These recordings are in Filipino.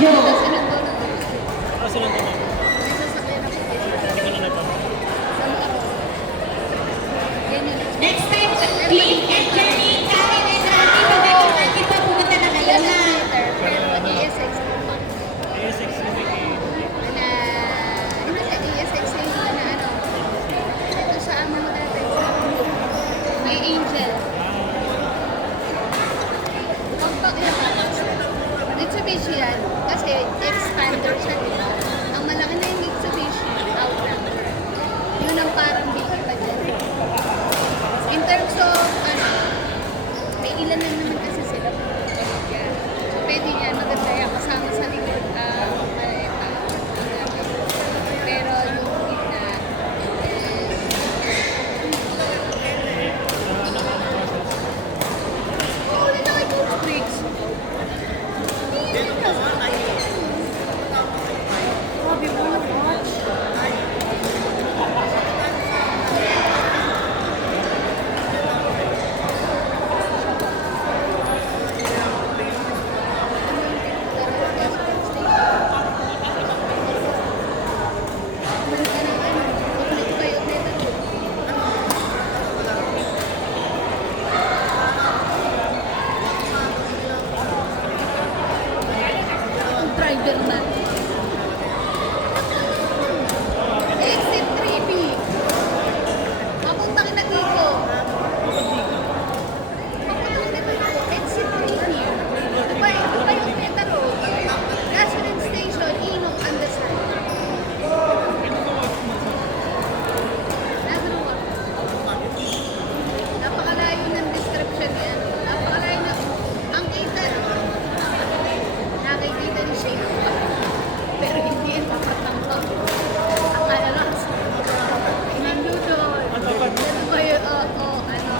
Ito sinundo na. Sunod naman. May sasakyan ako dito. Hindi ko na napapagod. Sa mga yan yun. Next time, Cliff and Jenny, Karen and Randy, magkakita pa pumunta na kayo Yan na. ang later. Pero mag-ESX naman. ASX na may Na, hindi siya ESX na ano. Ito sa amin mo dati. May Angel. Compact yan. Mitsubishi yan. Kasi expander siya, di ba? Ang malaki na yung Mitsubishi Outlander. Yun ang parang bigay pa dyan. In terms of, ano, may ilan lang naman kasi sila. Yeah. So, pwede yan. Maganda yan. Kasama sa likod. Maleta. Pero yung gitna, oh, wala na kayo yung brakes. Grabe mo, watch. Driver na. Exit 3B. Papunta kita dito. Papunta kita dito. Exit 3B. Dubai yung Metro. Gasoline Station, Inok, Andesal. Napakalayo ng description yan. Napakalayo na. Ang kita, nakikita ni Shane. Pero hindi yan papatangkap. Akala lang kasi nandudol. Ano ba yun? Oo, ano.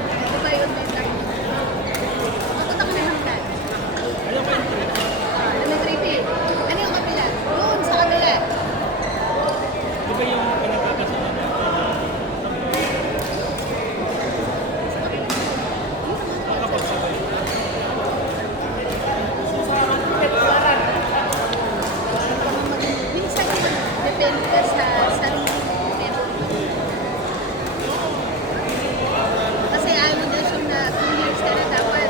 Ano ba yun? May time. Papunta ka na ng plan. Ano 3P? Ano yung kabila? Doon sa kabila. Di ba yung pinagkakasalan natin? Nakakapagsabay. Minsan depende ka sa sarili mo. Kasi ayaw na siya na 2 years ka na dapat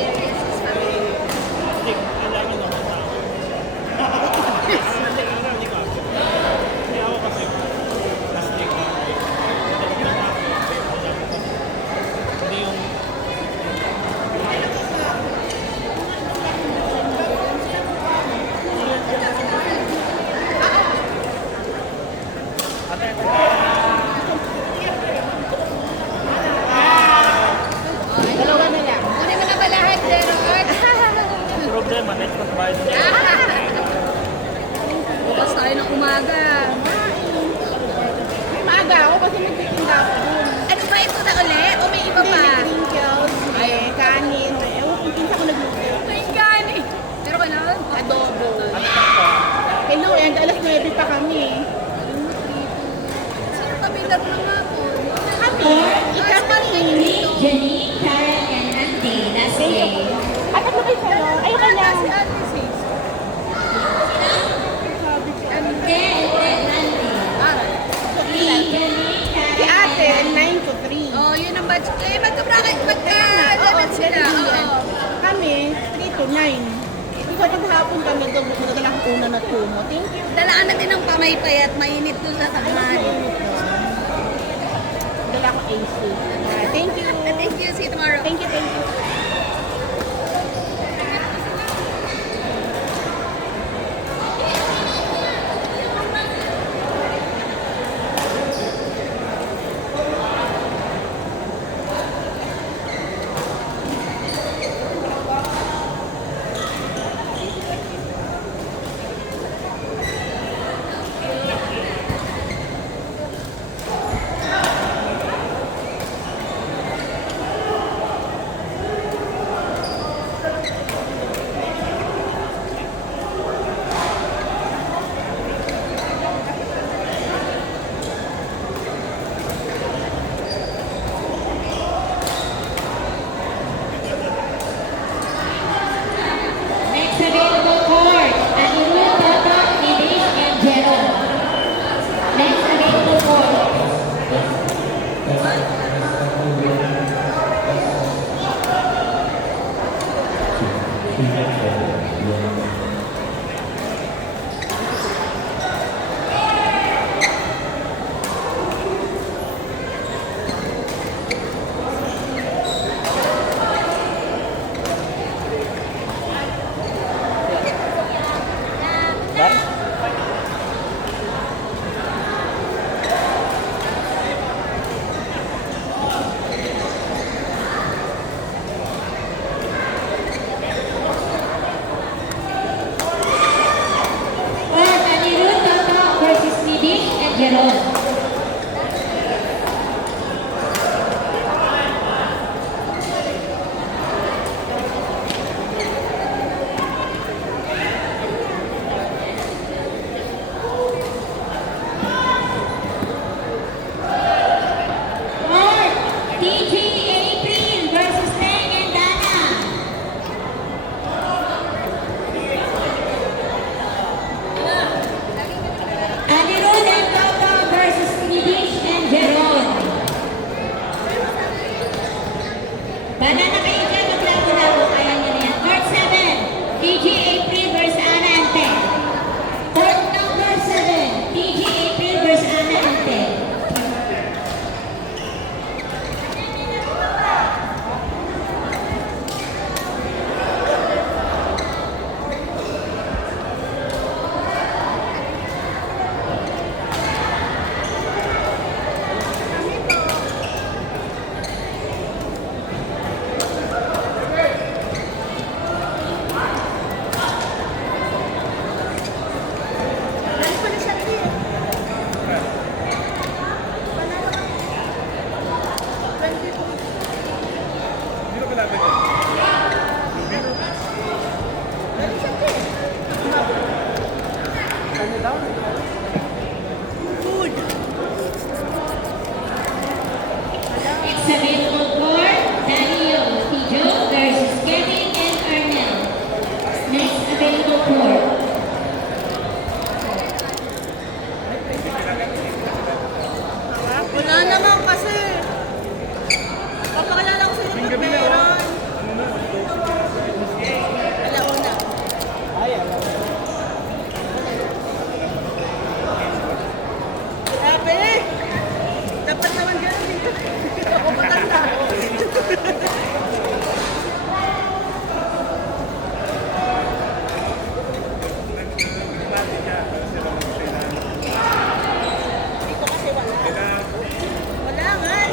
areas is family. Hindi, kailangan naman sa akin. Hindi ka. Hindi ako kasi plastic. Hindi yung Dalawa na lang. Kunin mo na ba lahat, Gerard? problema, next month bayad na. Bukas tayo ng umaga. Maaga ako kasi nagtitinda ako dun. Ano ba ito na ulit? O may iba Hindi, pa? may crinkles, may kanin, may ewan kung pinsa ko nagluto. May gani. Pero ka na? Adobo. Ano pa pa? Hello, and alas 9 pa kami. Sino pabida mo ng hapon? Kami, ikakami. Jenny, Karen, and Randy. That's it. At ano kayo sa'yo? Ayun ka lang. Si Ate Sis. Karen and Randy. Jenny, Si Karen, ate, 9 to 3. Oh, yun ang batch. Eh, magka-level sila. Oo. Kami, 3 to 9. Ikaw paghapon kami doon, magdala ko una na tumo. Thank you. Dalaan natin ng pamaypay at mainit doon sa takman. Dala ko AC. Thank you. Thank you. See you tomorrow. Thank you, thank you. Bala na kayo dyan, maglabo-labo. Kaya nyo na yan. Court 7, PG April versus Ana Ante. Court number 7, PG April versus Ana Ante. Hindi ko kailangan yan. It's available for Daniel Tijo versus Kevin and Arnel. Next available court. Wala naman kasi. Papakilala ko sa inyo pag meron. Alauna. Sabi! Dapat naman gano'n dito. Ako matanda. Dito kasi wala. Wala nga eh.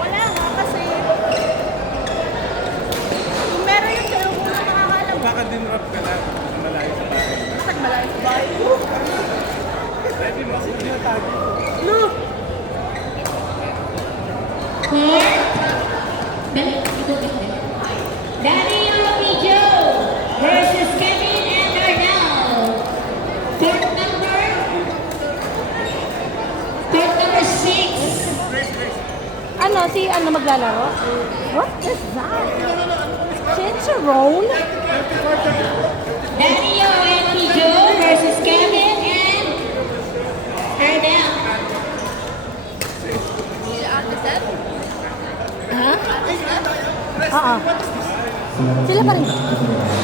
Wala nga kasi. Kung meron yung sa'yo, kung nakakalam. Baka din rap ka na malayo sa bahay. Bakit malayo sa bahay ko? Pwede mo. Tinatago. No! Court. Daniel Tijo versus Kevin and Arnel. Court number 6. Ano, si ano maglalaro? What is that? Chicharron? Daniel and Tijo versus Kevin and Arnel. Sila Ate Seb? Ha? Ate Seb? Oo. Sila pa rin.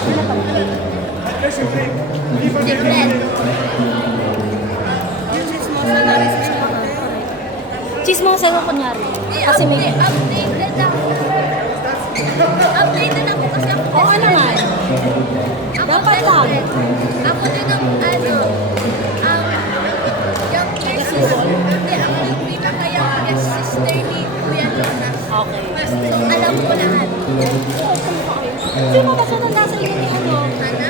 Sila pa rin. Different. Chismosa ko kunyari. Kasi may... Updated ako. Updated ako kasi ako. Oo naman. Dapat lang. Ako din ang yung hindi, ako yung pinaka-youngest sister ni Kuya Jonas. Okay. So, alam ko lahat. Sino ba siya nung nasa inyo ni ano? Sana?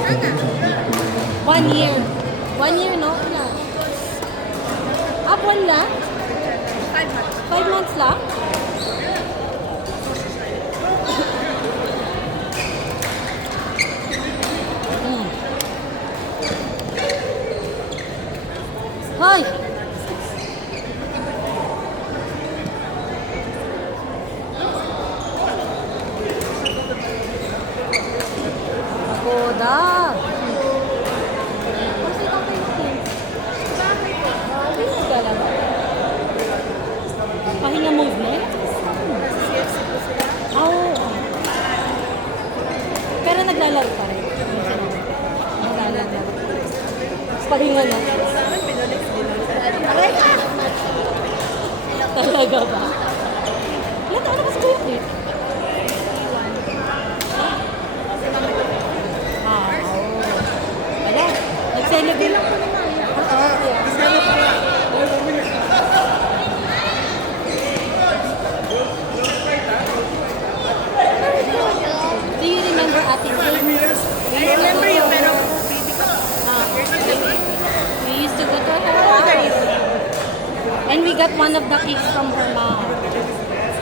Sana? 1 year. 1 year, no? Wala. Ah, buwan lang? 5 months. 5 months lang? Hmm. Hoy! Pagoda! Kasi tatay mo kids. Bakit? Hindi mo galaba. Pahinga movement? Oo. Pero naglalaro pa rin. Naglalaro. Pahinga na. Talaga ba? Ilan taon na ba si Kuya Kit? Ah, oo. Wala. Nag-celebrate. Do you remember Ate Kit? I remember you, pero baby ka. We used to go to her How old are you? house. And we got one of the cakes from her mom.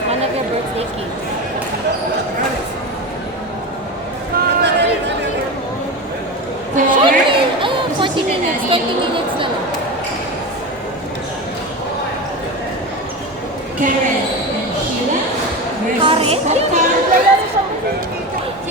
One of your birthday cakes. Court. 40 minutes, 30 minutes na lang. Karen and Sheila versus Karen? Papa.